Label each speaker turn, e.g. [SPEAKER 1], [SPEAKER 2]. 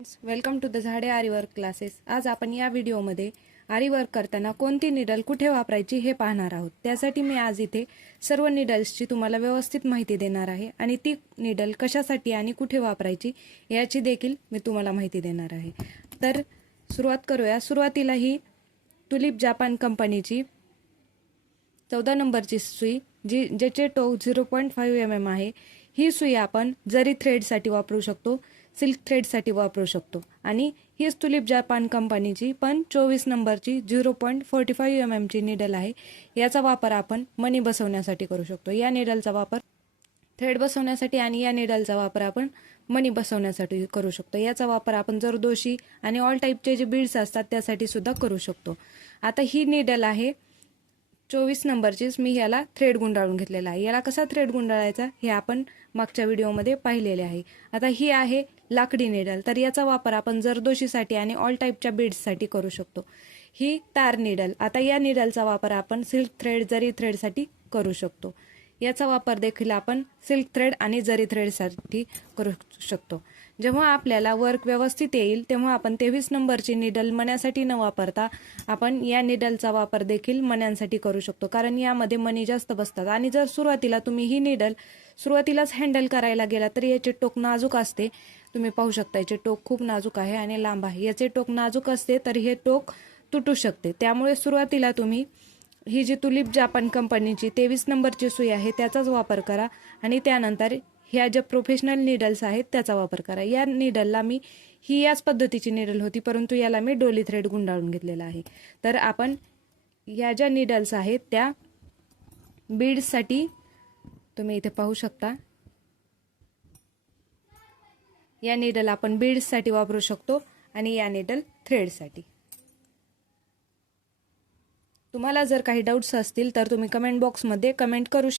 [SPEAKER 1] Welcome to the झाडे aari work classes आज आपण या व्हिडिओमध्ये आरीवर्क करताना कोणती निडल कुठे वापरायची हे पाहणार आहोत. त्यासाठी मी आज इथे सर्व निडल्सची तुम्हाला व्यवस्थित माहिती देणार आहे आणि ती निडल कशासाठी आणि कुठे वापरायची याची देखील मी तुम्हाला माहिती देणार आहे. तर सुरुवात करूया. सुरुवातीला ही टुलिप जापान कंपनीची चौदा नंबरची सुई जी ज्याचे टोक zero point five M M आहे ही सुई आपण जरी थ्रेडसाठी वापरू शकतो सिल्क थ्रेडसाठी वापरू शकतो. आणि हीच तुलिप जापान कंपनीची पण चोवीस नंबरची zero point forty five M एमची needle आहे. याचा वापर आपण मनी बसवण्यासाठी करू शकतो. या निडलचा वापर थ्रेड बसवण्यासाठी आणि या निडलचा वापर आपण मनी बसवण्यासाठी करू शकतो. याचा वापर आपण जरदोशी आणि ऑल टाईपचे जे बीड्स असतात त्यासाठी सुद्धा करू शकतो. आता ही निडल आहे. चोवीस नंबरचीच मी याला थ्रेड गुंडाळून घेतलेला आहे. याला कसा थ्रेड गुंडाळायचा हे आपण मागच्या व्हिडिओमध्ये पाहिलेले आहे. आता ही आहे लाकडी निडल तर याचा वापर आपण जरदोशीसाठी आणि ऑल टाईपच्या बीड्ससाठी करू शकतो. ही तार निडल आता या निडलचा वापर आपण सिल्क थ्रेड जरी थ्रेडसाठी करू शकतो. याचा वापर देखील आपण सिल्क थ्रेड आणि जरी थ्रेडसाठी करू शकतो. जेव्हा आपल्याला वर्क व्यवस्थित येईल तेव्हा आपण तेवीस नंबरची निडल मण्यासाठी न वापरता आपण या निडलचा वापर देखील मण्यांसाठी करू शकतो. कारण यामध्ये मणी जास्त बसतात आणि जर सुरुवातीला तुम्ही ही निडल सुरुवातीलाच हँडल करायला गेला तर याचे टोक नाजूक असते. तुम्ही पाहू शकता याचे टोक खूप नाजूक आहे आणि लांब आहे. याचे टोक नाजूक असते तर हे टोक तुटू शकते. त्यामुळे सुरुवातीला तुम्ही ही जी तुलिप जापान कंपनीची तेवीस नंबरची सुई आहे त्याचाच वापर करा. आणि त्यानंतर ह्या ज्या प्रोफेशनल निडल्स आहेत त्याचा वापर करा. या निडलला मी ही याच पद्धतीची निडल होती परंतु याला मी डोली थ्रेड गुंडाळून घेतलेला आहे. तर आपण या ज्या निडल्स आहेत त्या बीड्ससाठी तुम्ही इथे पाहू शकता. या निडल आपण बीड्ससाठी वापरू शकतो आणि या निडल थ्रेडसाठी तुम्हाला जर काही डाऊट्स असतील तर तुम्ही कमेंट बॉक्समध्ये कमेंट करू